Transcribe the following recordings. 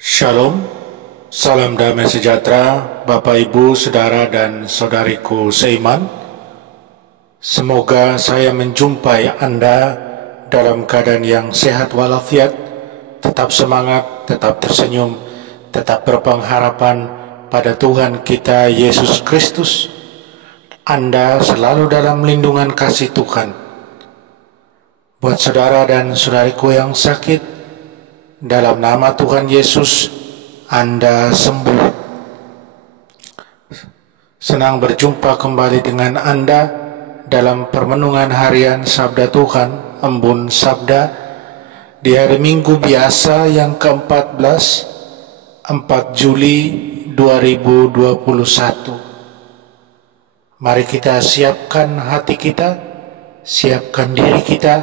Shalom, salam damai sejahtera Bapak Ibu, Saudara dan Saudariku seiman. Semoga saya menjumpai Anda dalam keadaan yang sehat walafiat, tetap semangat, tetap tersenyum, tetap berpengharapan pada Tuhan kita Yesus Kristus. Anda selalu dalam lindungan kasih Tuhan. Buat saudara dan saudariku yang sakit, dalam nama Tuhan Yesus, Anda sembuh. Senang berjumpa kembali dengan Anda dalam permenungan harian Sabda Tuhan, Embun Sabda, di hari Minggu biasa yang ke-14, 4 Juli 2021. Mari kita siapkan hati kita, siapkan diri kita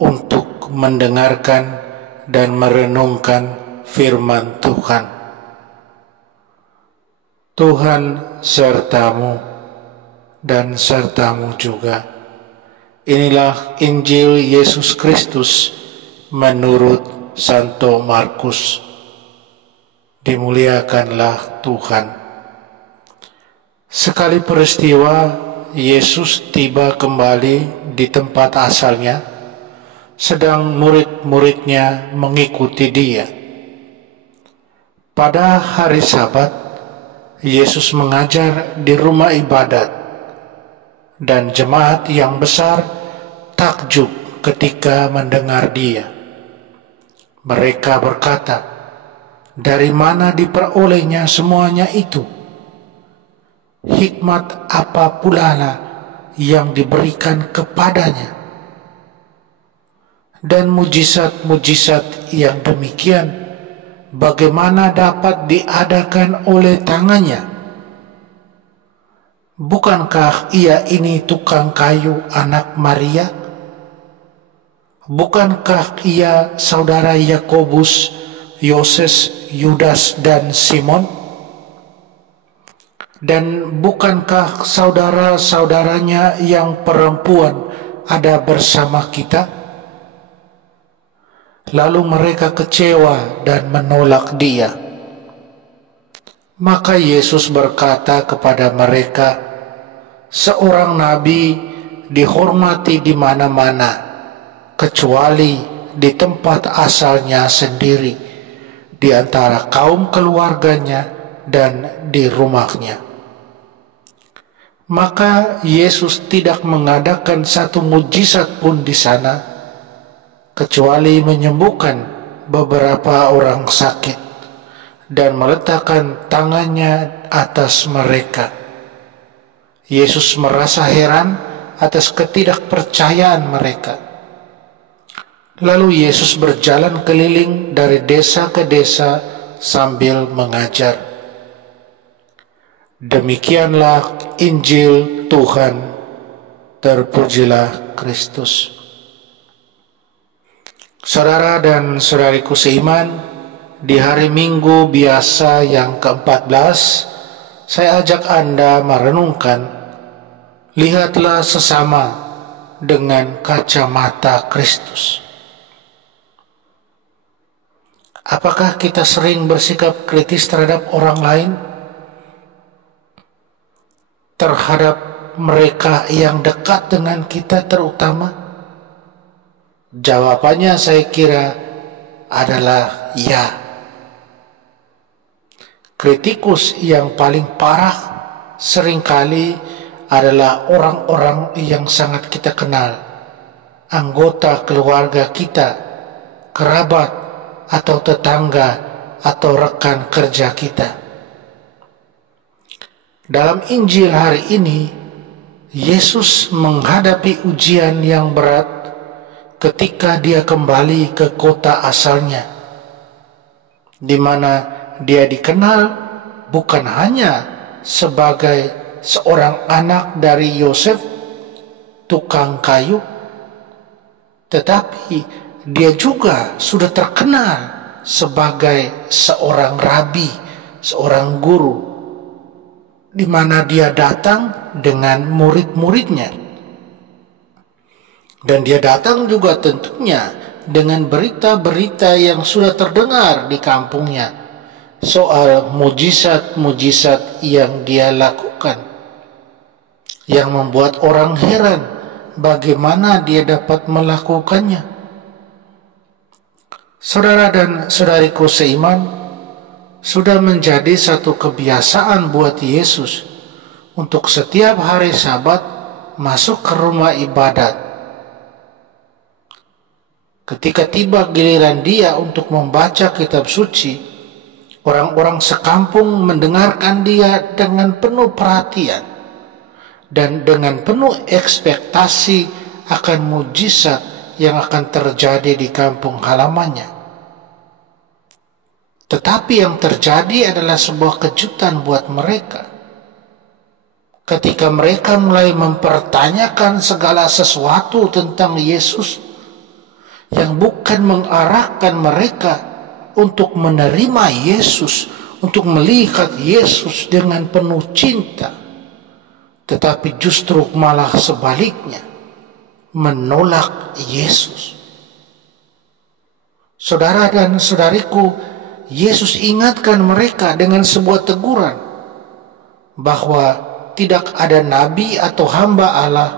untuk mendengarkan dan merenungkan firman Tuhan. Tuhan sertamu dan sertamu juga. Inilah Injil Yesus Kristus menurut Santo Markus. Dimuliakanlah Tuhan. Sekali peristiwa, Yesus tiba kembali di tempat asalnya, sedang murid-muridnya mengikuti dia. Pada hari Sabat, Yesus mengajar di rumah ibadat, dan jemaat yang besar takjub ketika mendengar dia. Mereka berkata, "Dari mana diperolehnya semuanya itu? Hikmat apa pula yang diberikan kepadanya? Dan mujizat-mujizat yang demikian, bagaimana dapat diadakan oleh tangannya? Bukankah ia ini tukang kayu anak Maria? Bukankah ia saudara Yakobus, Yoses, Yudas, dan Simon? Dan bukankah saudara-saudaranya yang perempuan ada bersama kita?" Lalu mereka kecewa dan menolak dia. Maka Yesus berkata kepada mereka, "Seorang nabi dihormati di mana-mana, kecuali di tempat asalnya sendiri, di antara kaum keluarganya dan di rumahnya." Maka Yesus tidak mengadakan satu mujizat pun di sana, kecuali menyembuhkan beberapa orang sakit dan meletakkan tangannya atas mereka. Yesus merasa heran atas ketidakpercayaan mereka. Lalu Yesus berjalan keliling dari desa ke desa sambil mengajar. Demikianlah Injil Tuhan. Terpujilah Kristus. Saudara dan saudariku seiman, di hari Minggu biasa yang ke-14, saya ajak Anda merenungkan, lihatlah sesama dengan kacamata Kristus. Apakah kita sering bersikap kritis terhadap orang lain? Terhadap mereka yang dekat dengan kita terutama? Jawabannya saya kira adalah ya. Kritikus yang paling parah seringkali adalah orang-orang yang sangat kita kenal, anggota keluarga kita, kerabat, atau tetangga, atau rekan kerja kita. Dalam Injil hari ini, Yesus menghadapi ujian yang berat ketika dia kembali ke kota asalnya, di mana dia dikenal bukan hanya sebagai seorang anak dari Yosef, tukang kayu, tetapi dia juga sudah terkenal sebagai seorang rabi, seorang guru, di mana dia datang dengan murid-muridnya. Dan dia datang juga tentunya dengan berita-berita yang sudah terdengar di kampungnya soal mujizat-mujizat yang dia lakukan, yang membuat orang heran bagaimana dia dapat melakukannya. Saudara dan saudariku seiman, sudah menjadi satu kebiasaan buat Yesus untuk setiap hari Sabat masuk ke rumah ibadat. Ketika tiba giliran dia untuk membaca kitab suci, orang-orang sekampung mendengarkan dia dengan penuh perhatian dan dengan penuh ekspektasi akan mujizat yang akan terjadi di kampung halamannya. Tetapi yang terjadi adalah sebuah kejutan buat mereka. Ketika mereka mulai mempertanyakan segala sesuatu tentang Yesus, yang bukan mengarahkan mereka untuk menerima Yesus, untuk melihat Yesus dengan penuh cinta, tetapi justru malah sebaliknya, menolak Yesus. Saudara dan saudariku, Yesus ingatkan mereka dengan sebuah teguran bahwa tidak ada nabi atau hamba Allah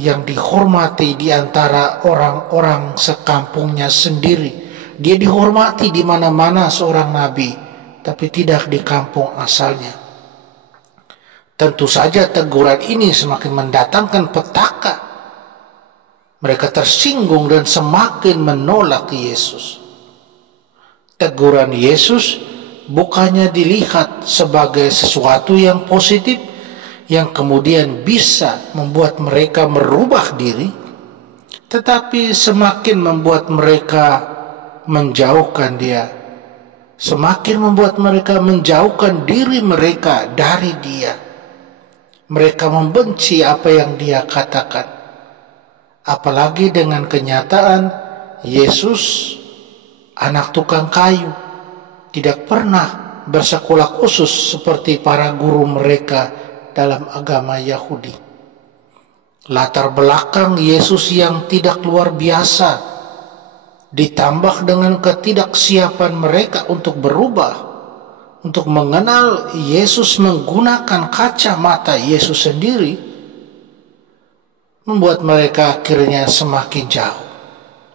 yang dihormati di antara orang-orang sekampungnya sendiri. Dia dihormati di mana-mana seorang nabi, tapi tidak di kampung asalnya. Tentu saja teguran ini semakin mendatangkan petaka. Mereka tersinggung dan semakin menolak Yesus. Teguran Yesus bukannya dilihat sebagai sesuatu yang positif, yang kemudian bisa membuat mereka merubah diri, tetapi semakin membuat mereka menjauhkan dia, semakin membuat mereka menjauhkan diri mereka dari dia. Mereka membenci apa yang dia katakan, apalagi dengan kenyataan Yesus anak tukang kayu, tidak pernah bersekolah khusus seperti para guru mereka dalam agama Yahudi. Latar belakang Yesus yang tidak luar biasa, ditambah dengan ketidaksiapan mereka untuk berubah, untuk mengenal Yesus menggunakan kacamata Yesus sendiri, membuat mereka akhirnya semakin jauh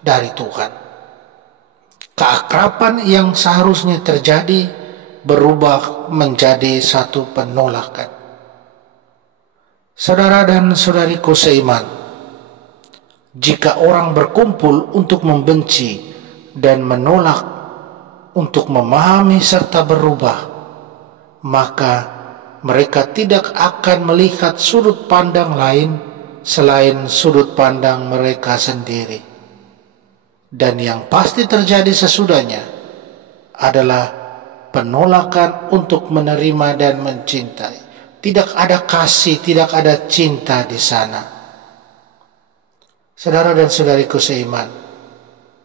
dari Tuhan. Keakraban yang seharusnya terjadi berubah menjadi satu penolakan. Saudara dan saudariku seiman, jika orang berkumpul untuk membenci dan menolak untuk memahami serta berubah, maka mereka tidak akan melihat sudut pandang lain selain sudut pandang mereka sendiri. Dan yang pasti terjadi sesudahnya adalah penolakan untuk menerima dan mencintai. Tidak ada kasih, tidak ada cinta di sana. Saudara dan saudariku seiman,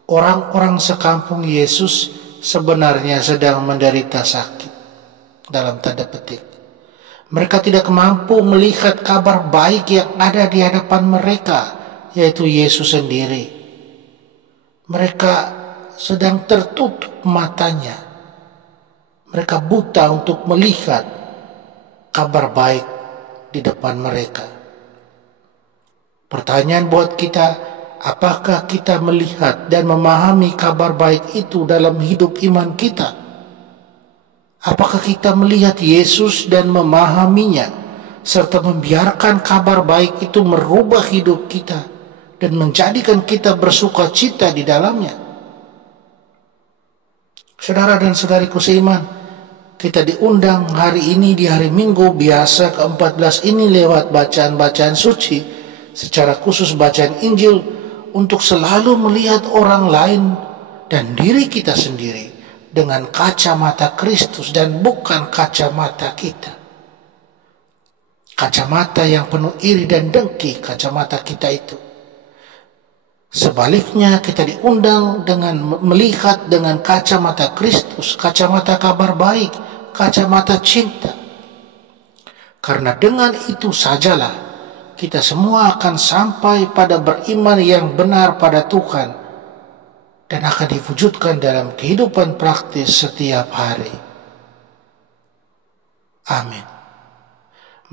orang-orang sekampung Yesus sebenarnya sedang menderita sakit, dalam tanda petik. Mereka tidak mampu melihat kabar baik yang ada di hadapan mereka, yaitu Yesus sendiri. Mereka sedang tertutup matanya. Mereka buta untuk melihat kabar baik di depan mereka. Pertanyaan buat kita, apakah kita melihat dan memahami kabar baik itu dalam hidup iman kita? Apakah kita melihat Yesus dan memahaminya, serta membiarkan kabar baik itu merubah hidup kita dan menjadikan kita bersuka cita di dalamnya? Saudara dan saudariku seiman, kita diundang hari ini di hari Minggu biasa ke-14 ini lewat bacaan-bacaan suci, secara khusus bacaan Injil, untuk selalu melihat orang lain dan diri kita sendiri dengan kacamata Kristus dan bukan kacamata kita. Kacamata yang penuh iri dan dengki, kacamata kita itu. Sebaliknya kita diundang dengan melihat dengan kacamata Kristus, kacamata kabar baik, kacamata cinta. Karena dengan itu sajalah kita semua akan sampai pada beriman yang benar pada Tuhan, dan akan diwujudkan dalam kehidupan praktis setiap hari. Amin.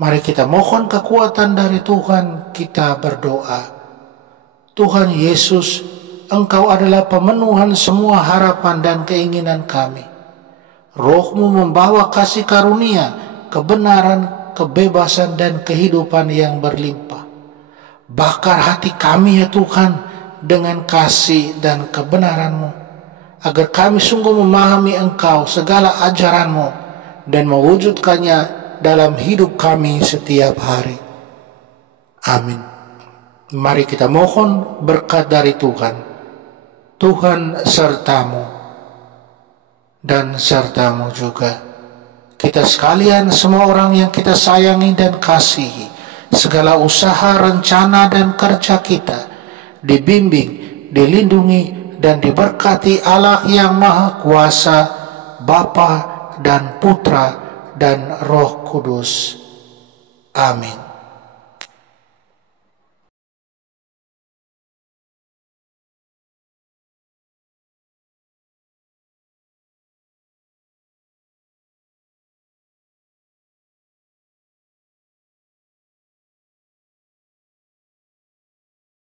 Mari kita mohon kekuatan dari Tuhan, kita berdoa. Tuhan Yesus, Engkau adalah pemenuhan semua harapan dan keinginan kami. Roh-Mu membawa kasih karunia, kebenaran, kebebasan, dan kehidupan yang berlimpah. Bakar hati kami ya Tuhan dengan kasih dan kebenaran-Mu, agar kami sungguh memahami Engkau, segala ajaran-Mu, dan mewujudkannya dalam hidup kami setiap hari. Amin. Mari kita mohon berkat dari Tuhan. Tuhan sertamu dan sertamu juga. Kita sekalian, semua orang yang kita sayangi dan kasihi, segala usaha, rencana, dan kerja kita dibimbing, dilindungi, dan diberkati Allah yang Maha Kuasa, Bapa dan Putra dan Roh Kudus. Amin.